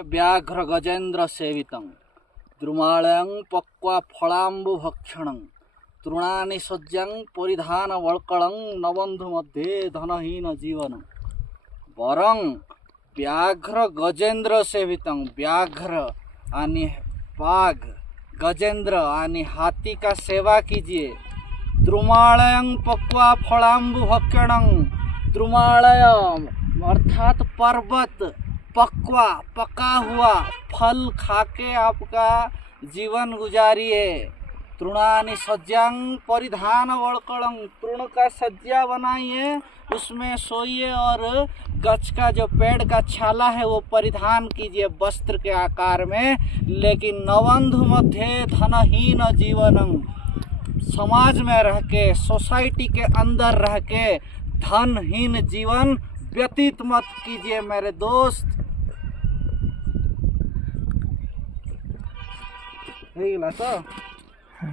व्याघ्र गजेन्द्र सेवितं द्रुमालयं पक्वा फलाम्बु भक्षणं तृणानि सज्जं परिधान वल्कलं नबंधु मध्ये धनहीन जीवन। वरं व्याघ्र गजेन्द्र सेवितं, व्याघ्र आणि बाघ, गजेंद्र आणि हाथी का सेवा कीजिए। द्रुमालयं पक्वा फलाम्बु भक्षणं, द्रुमालय अर्थात पर्वत, पक्वा पका हुआ फल खाके आपका जीवन गुजारिए। तृणानि सज्जं परिधान वल्कलं, तृण का सज्जा बनाइए, उसमें सोइए और गछ का जो पेड़ का छाला है वो परिधान कीजिए वस्त्र के आकार में। लेकिन नवंधु मध्य धनहीन जीवनं, समाज में रह के, सोसाइटी के अंदर रह के धनहीन जीवन व्यतीत मत कीजिए मेरे दोस्त। हो गया तो